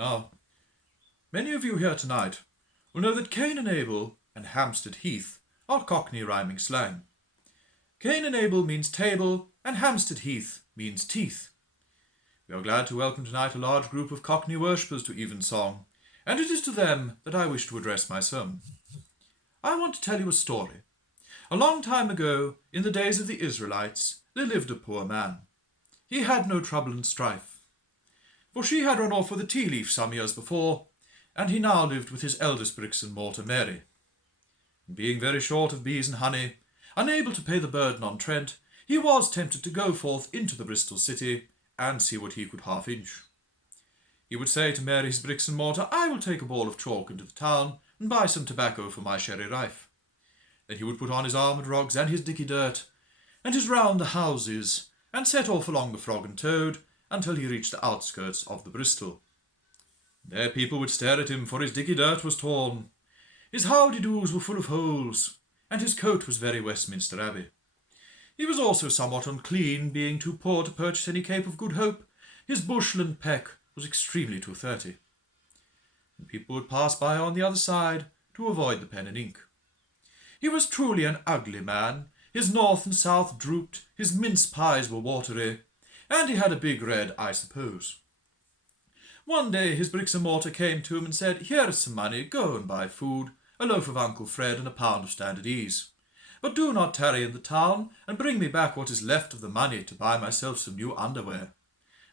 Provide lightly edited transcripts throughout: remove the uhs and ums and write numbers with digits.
Now, many of you here tonight will know that Cain and Abel and Hampstead Heath are Cockney rhyming slang. Cain and Abel means table, and Hampstead Heath means teeth. We are glad to welcome tonight a large group of Cockney worshippers to Evensong, and it is to them that I wish to address my sermon. I want to tell you a story. A long time ago, in the days of the Israelites, there lived a poor man. He had no trouble and strife, for she had run off with a tea leaf some years before, and he now lived with his eldest bricks and mortar Mary. And being very short of bees and honey, unable to pay the burden on Trent, he was tempted to go forth into the Bristol city and see what he could half inch. He would say to Mary his bricks and mortar, "I will take a ball of chalk into the town and buy some tobacco for my sherry rife." Then he would put on his armoured rogs and his dicky dirt, and his round the houses, and set off along the Frog and Toad until he reached the outskirts of the Bristol. There people would stare at him, for his dicky dirt was torn, his howdy-doos were full of holes, and his coat was very Westminster Abbey. He was also somewhat unclean, being too poor to purchase any Cape of Good Hope. His bushel and peck was extremely 230. And people would pass by on the other side to avoid the pen and ink. He was truly an ugly man. His north and south drooped, his mince pies were watery, and he had a big red I suppose. One day his bricks and mortar came to him and said, "Here is some money, go and buy food, a loaf of Uncle Fred and a pound of standard ease. But do not tarry in the town, and bring me back what is left of the money to buy myself some new underwear.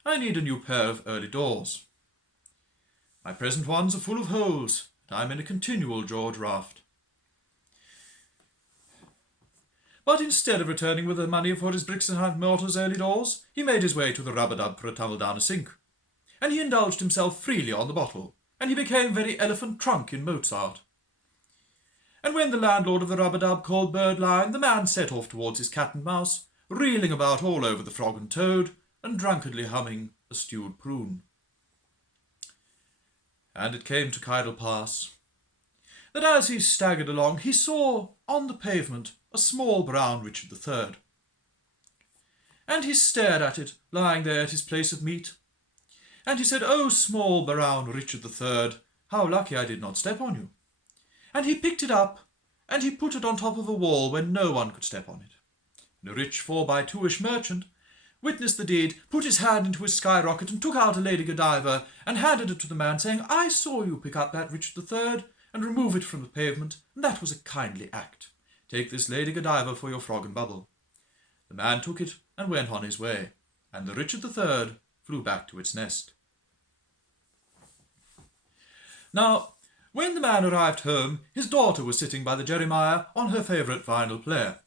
I need a new pair of early doors. My present ones are full of holes, and I am in a continual jaw draught." But instead of returning with the money for his bricks and mortar's early doors, he made his way to the rub-a-dub for a tumble down a sink, and he indulged himself freely on the bottle, and he became very elephant trunk in Mozart. And when the landlord of the rub-a-dub called Birdline, the man set off towards his cat and mouse, reeling about all over the Frog and Toad, and drunkenly humming a stewed prune. And it came to Keidle Pass that as he staggered along, he saw on the pavement a small brown Richard III. And he stared at it, lying there at his place of meat. And he said, "Oh, small brown Richard III, how lucky I did not step on you." And he picked it up, and he put it on top of a wall where no one could step on it. And a rich 4x2-ish merchant witnessed the deed, put his hand into his skyrocket, and took out a Lady Godiva, and handed it to the man, saying, "I saw you pick up that Richard III, and remove it from the pavement, and that was a kindly act. Take this Lady Godiva for your frog and bubble." The man took it and went on his way, and the Richard III flew back to its nest. Now, when the man arrived home, his daughter was sitting by the Jeremiah on her favourite vinyl player.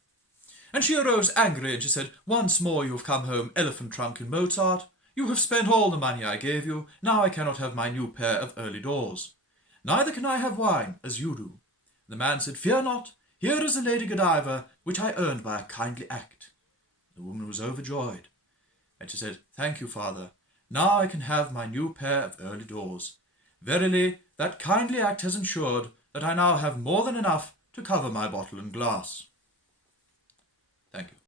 And she arose angry, and she said, "Once more you have come home, elephant trunk in Mozart. You have spent all the money I gave you. Now I cannot have my new pair of early doors. Neither can I have wine, as you do." The man said, "Fear not. Here is a Lady Godiva, which I earned by a kindly act." The woman was overjoyed, and she said, "Thank you, father. Now I can have my new pair of early doors. Verily, that kindly act has ensured that I now have more than enough to cover my bottle and glass." Thank you.